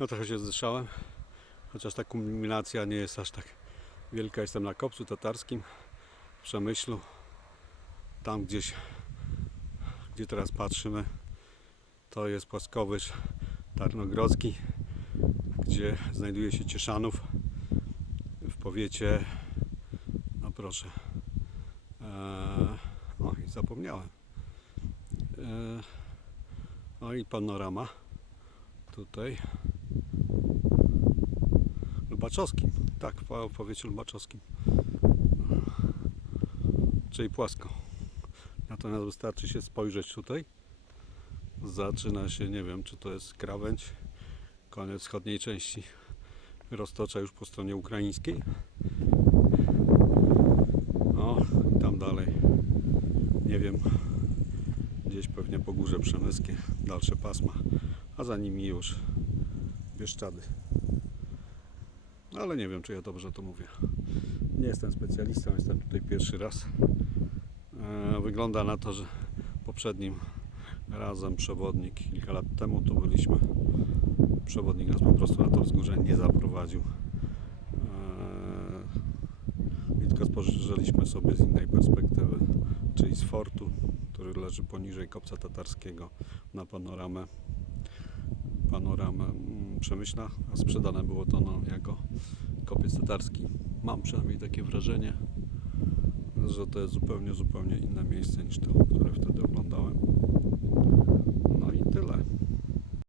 No trochę się zdyszałem, chociaż ta kulminacja nie jest aż tak wielka. Jestem na kopcu tatarskim w Przemyślu. Tam gdzieś, gdzie teraz patrzymy, to jest płaskowyż tarnogrodzki, gdzie znajduje się Cieszanów w powiecie, no proszę, eee, o i zapomniałem. Eee, no i panorama tutaj. Lubaczowskim, tak, w po- powiecie lubaczowskim. Czyli płasko. Natomiast wystarczy się spojrzeć tutaj. Zaczyna się, nie wiem, czy to jest krawędź, koniec wschodniej części roztocza już po stronie ukraińskiej. No, i tam dalej, nie wiem, gdzieś pewnie po górze przemyskie, dalsze pasma, a za nimi już Bieszczady. Ale nie wiem, czy ja dobrze to mówię. Nie jestem specjalistą, jestem tutaj pierwszy raz. E, Wygląda na to, że poprzednim razem przewodnik kilka lat temu tu byliśmy. Przewodnik nas po prostu na to wzgórze nie zaprowadził. E, I tylko spojrzeliśmy sobie z innej perspektywy, czyli z fortu, który leży poniżej kopca tatarskiego na panoramę panoramę mm, Przemyśla, a sprzedane było to no, jako kopiec tatarski. Mam przynajmniej takie wrażenie, że to jest zupełnie, zupełnie inne miejsce niż to, które wtedy oglądałem.